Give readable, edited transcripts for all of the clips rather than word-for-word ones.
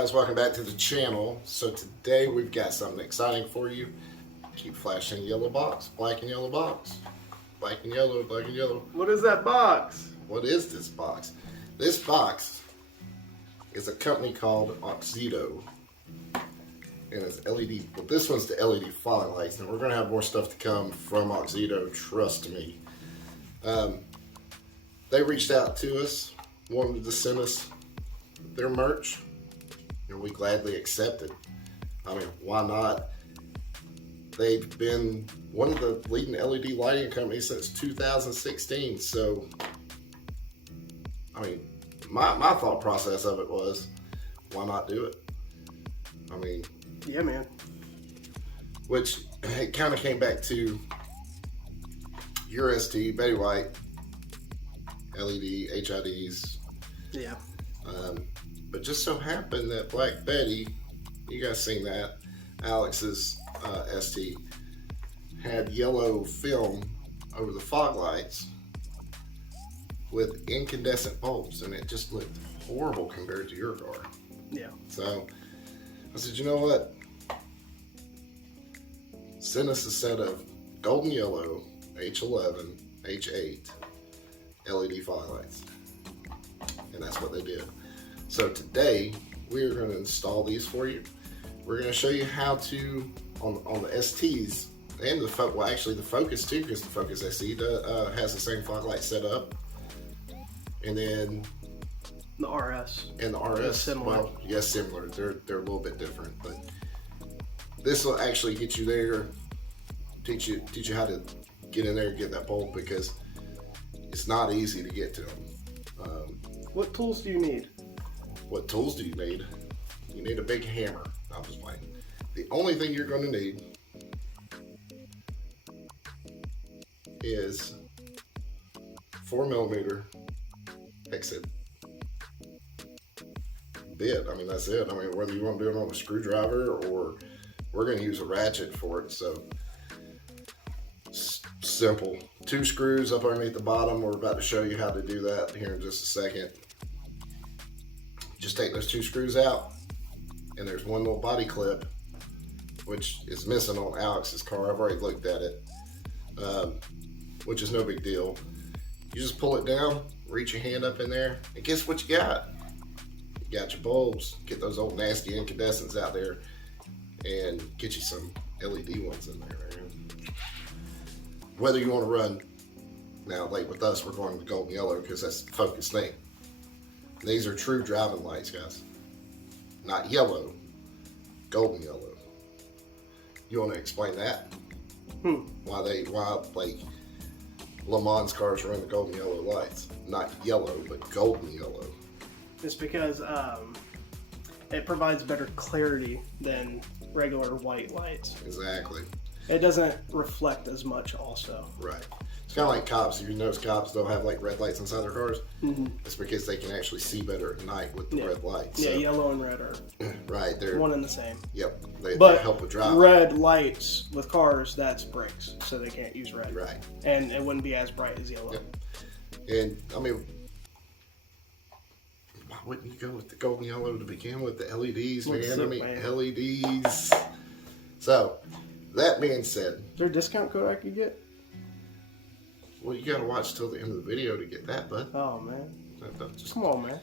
guys, welcome back to the channel. So today we've got something exciting for you. Keep flashing yellow box, black and yellow box, black and yellow, black and yellow. What is that box? What is this box? This box is a company called Auxito, and it's LED. Well, this one's the LED fog lights, and we're gonna have more stuff to come from Auxito. Trust me. They reached out to us, wanted to send us their merch, and we gladly accepted. I mean, why not? They've been one of the leading LED lighting companies since 2016. So, I mean, my thought process of it was, why not do it? I mean, yeah, man. Which it kind of came back to your ST, Betty White, LED, HIDs. Yeah. But just so happened that Black Betty, you guys seen that, Alex's ST, had yellow film over the fog lights with incandescent bulbs, and it just looked horrible compared to your car. Yeah. So I said, you know what? Send us a set of golden yellow H11, H8 LED fog lights. And that's what they did. So today we are going to install these for you. We're going to show you how to, on the STs and the Focus too, because the Focus ST has the same fog light set up. And then the RS. And the RS, similar. well, yes, similar. They're a little bit different, but this will actually get you there, teach you how to get in there and get that bulb, because it's not easy to get to them. What tools do you need? What tools do you need? You need a big hammer. I'm just playing. The only thing you're going to need is 4mm exit bit. I mean, that's it. I mean, whether you want to do it on a screwdriver or we're going to use a ratchet for it. So simple. 2 screws up underneath the bottom. We're about to show you how to do that here in just a second. Just take those 2 screws out, and there's one little body clip which is missing on Alex's car. I've already looked at it, which is no big deal. You just pull it down, reach your hand up in there, and guess what you got? You got your bulbs. Get those old nasty incandescents out there and get you some LED ones in there, man. Whether you want to run, now like with us, we're going to golden yellow because that's the Focus thing. These are true driving lights, guys. Not yellow, golden yellow. You want to explain that? Why like Le Mans cars run the golden yellow lights? Not yellow, but golden yellow. It's because it provides better clarity than regular white lights. Exactly. It doesn't reflect as much also. Right. It's kind of like cops. If you notice, cops don't have like red lights inside their cars. It's because they can actually see better at night with the red lights. Yeah, so, yellow and red are right. They're one and the same. Yep. They help with driving. Red lights with cars, that's brakes, so they can't use red. Right. And it wouldn't be as bright as yellow. Yep. And I mean, why wouldn't you go with the golden yellow to begin with? The LEDs, man. I mean, LEDs. So, that being said, is there a discount code I could get? Well, you gotta watch till the end of the video to get that, bud. Oh, man. Just... Come on, man.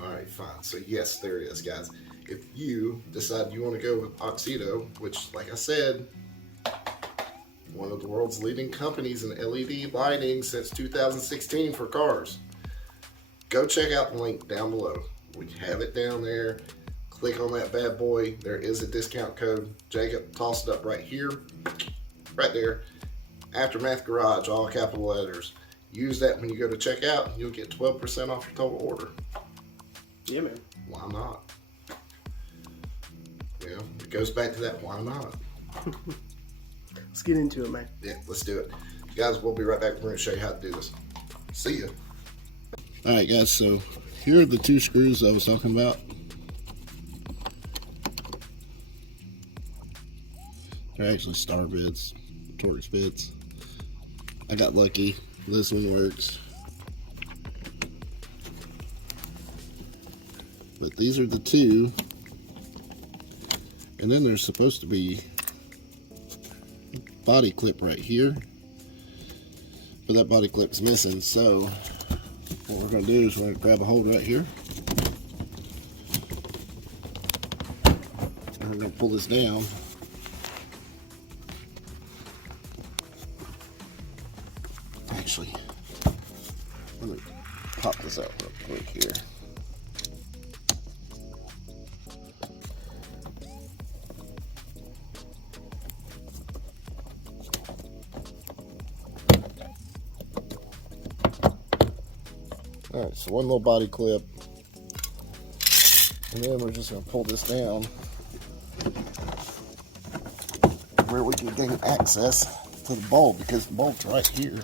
Alright, fine. So, yes, there it is, guys. If you decide you want to go with Auxito, which, like I said, one of the world's leading companies in LED lighting since 2016 for cars, go check out the link down below. We have it down there. Click on that bad boy. There is a discount code. Jacob tossed it up right here, right there. Aftermath Garage, all capital letters. Use that when you go to checkout. You'll get 12% off your total order. Yeah, man. Why not? You know, it goes back to that. Why not? Let's get into it, man. Yeah, let's do it. Guys, we'll be right back. We're going to show you how to do this. See ya. All right, guys. So here are the 2 screws I was talking about. They're actually star bits, Torx bits. I got lucky. This one works. But these are the 2 And then there's supposed to be a body clip right here, but that body clip's missing. So what we're going to do is we're going to grab a hold right here. And we're going to pull this down. Actually, let me pop this out real quick here. Alright, so one little body clip, and then we're just going to pull this down where we can gain access to the bulb, because the bulb's right here.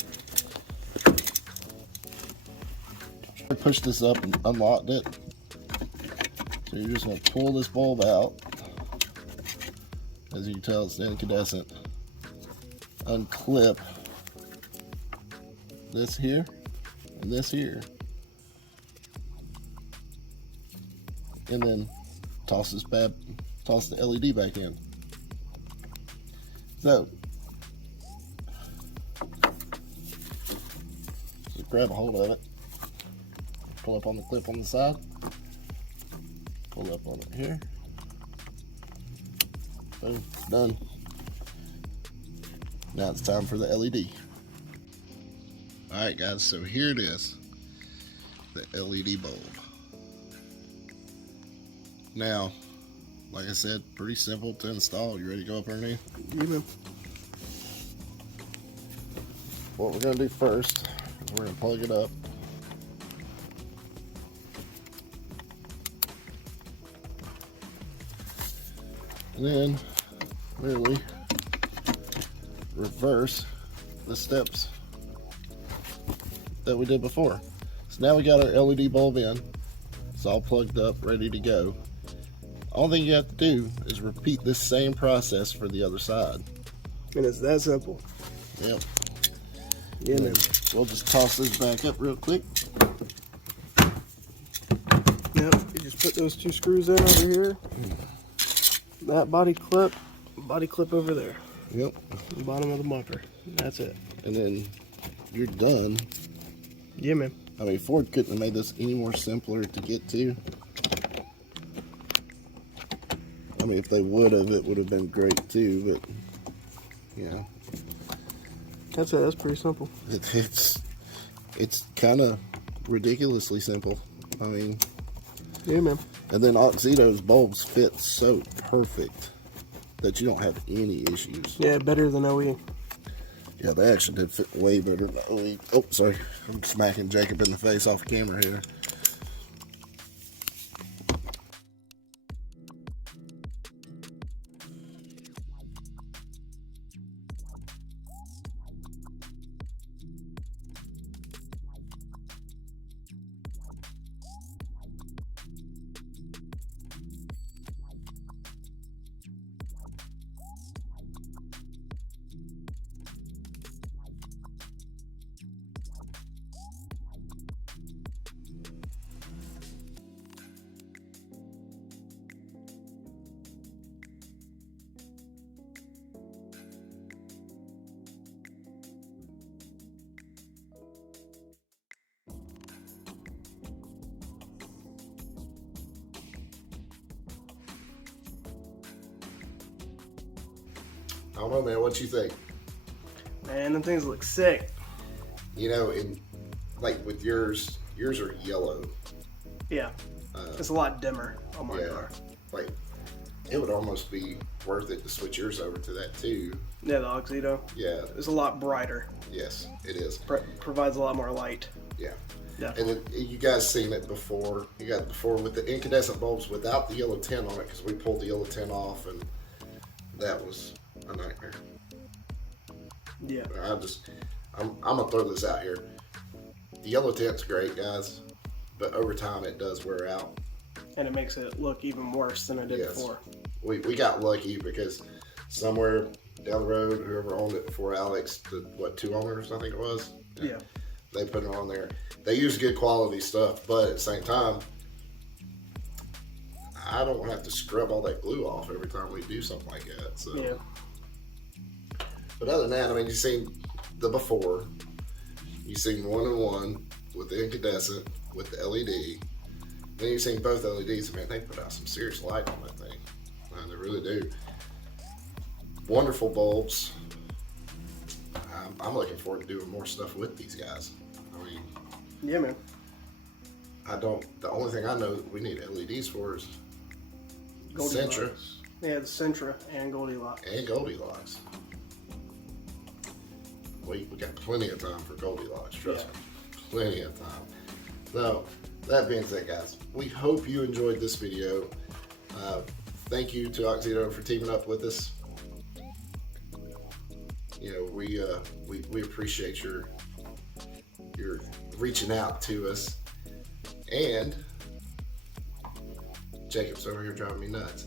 I pushed this up and unlocked it, so you're just going to pull this bulb out. As you can tell, it's incandescent. Unclip this here and this here. And then toss the LED back in. So just grab a hold of it, pull up on the clip on the side, pull up on it here, boom, done. Now it's time for the LED. Alright guys, so here it is, the LED bulb. Now, like I said, pretty simple to install. You ready to go up underneath? Yeah. What we're going to do first is we're going to plug it up. And then, merely reverse the steps that we did before. So now we got our LED bulb in. It's all plugged up, ready to go. All thing you have to do is repeat this same process for the other side. And it's that simple. Yep. Yeah, man. We'll just toss this back up real quick. Yep. You just put those two screws in over here. That body clip over there. Yep. The bottom of the bumper. That's it. And then you're done. Yeah, man. I mean, Ford couldn't have made this any more simpler to get to. I mean, if they would have, it would have been great too, but yeah. That's it. That's pretty simple. It's kind of ridiculously simple. I mean, yeah, man. And then Auxito's bulbs fit so perfect that you don't have any issues. Yeah, better than OE. Yeah, they actually did fit way better than OE. Oh, sorry. I'm smacking Jacob in the face off camera here. I don't know, man. What you think? Man, them things look sick. You know, in like with yours are yellow. Yeah, it's a lot dimmer on my car. Like it would almost be worth it to switch yours over to that too. Yeah, the Auxito. Yeah, it's a lot brighter. Yes, it is. Provides a lot more light. Yeah. Yeah. And you guys seen it before. You got it before with the incandescent bulbs without the yellow tint on it, because we pulled the yellow tint off, and that was a nightmare. Yeah. I'm gonna throw this out here. The yellow tint's great, guys, but over time it does wear out. And it makes it look even worse than it did before. We got lucky because somewhere down the road, whoever owned it before Alex, the 2 owners, I think it was. Yeah. They put it on there. They use good quality stuff, but at the same time, I don't have to scrub all that glue off every time we do something like that. So. Yeah. But other than that, I mean, you've seen the before. You've seen 1-in-1 with the incandescent, with the LED. Then you've seen both LEDs. Man, they put out some serious light on that thing. Man, they really do. Wonderful bulbs. I'm looking forward to doing more stuff with these guys. I mean, yeah, man. The only thing I know that we need LEDs for is Goldilocks. Sentra. Yeah, the Sentra and Goldilocks. And Goldilocks. We got plenty of time for Goldilocks, trust me. Plenty of time. So, that being said, guys, we hope you enjoyed this video. Thank you to Auxito for teaming up with us. You know, we appreciate your reaching out to us. And Jacob's over here driving me nuts.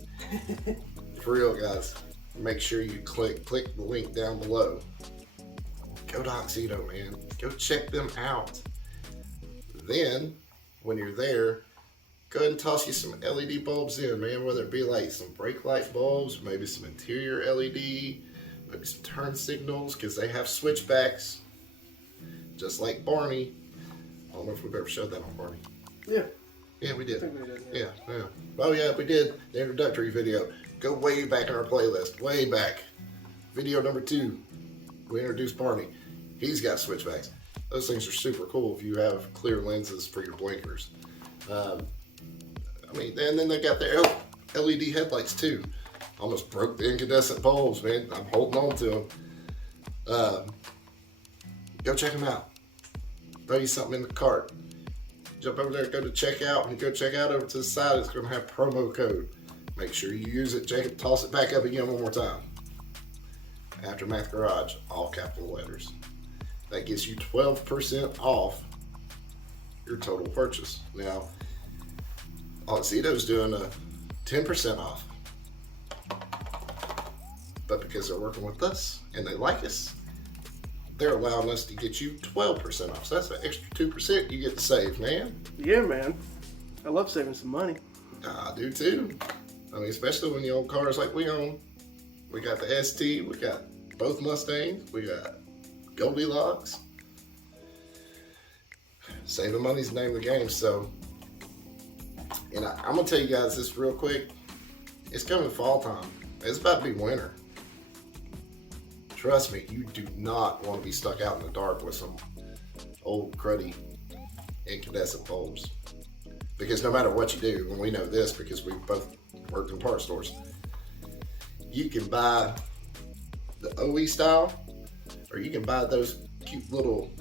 For real, guys, make sure you click the link down below. Go to Auxito, man. Go check them out. Then, when you're there, go ahead and toss you some LED bulbs in, man. Whether it be like some brake light bulbs, maybe some interior LED, maybe some turn signals, because they have switchbacks, just like Barney. I don't know if we've ever showed that on Barney. Yeah. Yeah, we did. I think we did, Yeah. Oh, yeah, we did the introductory video. Go way back in our playlist. Way back. Video number 2. We introduced Barney. He's got switchbacks. Those things are super cool if you have clear lenses for your blinkers. I mean, and then they got their LED headlights too. Almost broke the incandescent bulbs, man. I'm holding on to them. Go check them out. Throw you something in the cart. Jump over there, go to checkout, and go check out over to the side. It's going to have promo code. Make sure you use it. Jacob, toss it back up again one more time. Aftermath Garage, all capital letters. That gets you 12% off your total purchase. Now, Auxito's doing a 10% off. But because they're working with us and they like us, they're allowing us to get you 12% off. So that's an extra 2% you get to save, man. Yeah, man. I love saving some money. I do too. I mean, especially when you own cars like we own. We got the ST, we got both Mustangs, we got Goldilocks. Saving money's the name of the game. So, and I'm gonna tell you guys this real quick. It's coming fall time. It's about to be winter. Trust me, you do not want to be stuck out in the dark with some old cruddy incandescent bulbs. Because no matter what you do, and we know this because we both worked in part stores, you can buy the OE style, or you can buy those cute little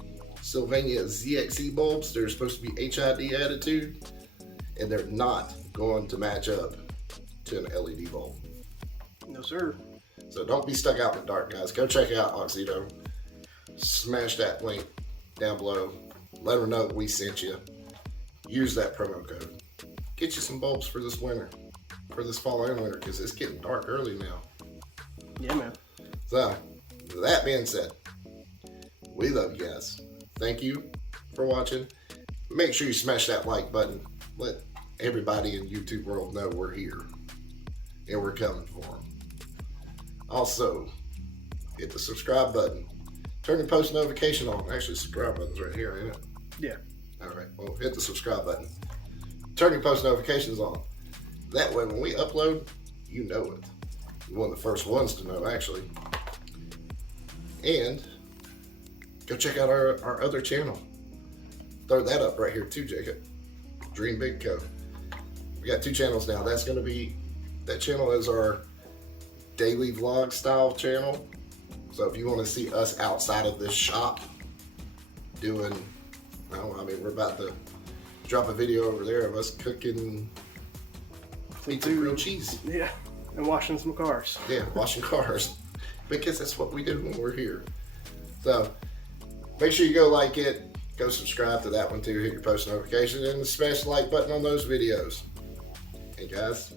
Sylvania ZXE bulbs. They're supposed to be HID attitude, and they're not going to match up to an LED bulb. No, sir. So don't be stuck out in the dark, guys. Go check out Auxito. Smash that link down below. Let them know that we sent you. Use that promo code. Get you some bulbs for this winter, for this fall and winter, because it's getting dark early now. Yeah, man. So, that being said, we love you guys. Thank you for watching. Make sure you smash that like button. Let everybody in YouTube world know we're here and we're coming for them. Also, hit the subscribe button. Turn your post notification on. Actually, subscribe button's right here, ain't it? Yeah. All right. Well, hit the subscribe button. Turn your post notifications on. That way, when we upload, you know it. You're one of the first ones to know, actually. And go check out our other channel. Throw that up right here too, Jacob. Dream Big Co. We got 2 channels now. That's going to be, that channel is our daily vlog style channel. So if you want to see us outside of this shop doing, well, I mean, we're about to drop a video over there of us cooking pizza grilled cheese. Yeah, and washing some cars. Yeah, washing cars. Because that's what we do when we're here. So make sure you go like it, go subscribe to that one too, hit your post notification, and smash the like button on those videos. And guys,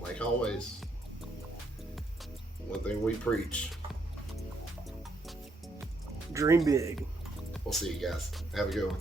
like always, one thing we preach. Dream big. We'll see you guys. Have a good one.